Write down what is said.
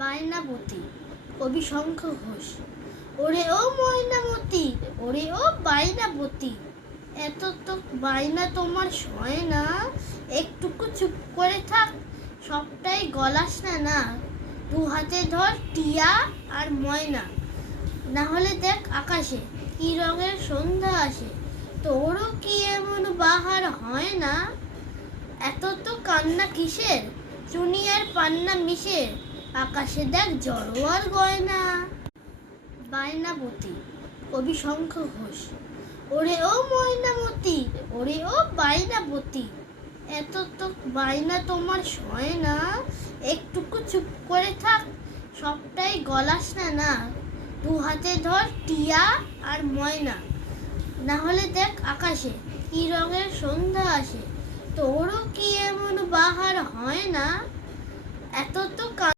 বায়নাবতী কবি শঙ্খ ঘোষ। ওরে ও ময়নামতি, ওরে ও বায়নাবতী, এত তো বায়না তোমার সয় না, একটুকু চুপ করে থাক, সবটাই গলাস না। দু হাতে ধর টিয়া আর ময়না, না হলে দেখ আকাশে কি রঙের সন্ধ্যা আসে, তোরও কি এমন বাহার হয় না? এত তো কান্না কিসের, চুনি আর পান্না মিশের, আকাশে দেখ জড়োয়ার গয়না। বায়নাবতী কবি শঙ্খ ঘোষ। ওরে ও ময়নামতি, ওরে ও বায়নাবতী, এত তো বায়না তোমার সয় না, একটুকু চুপ করে থাক, সবটাই গলাস না। দু হাতে ধর টিয়া আর ময়না, না হলে দেখ আকাশে কি রঙের সন্ধ্যা আসে, তোরও কি এমন বাহার হয় না? এত তো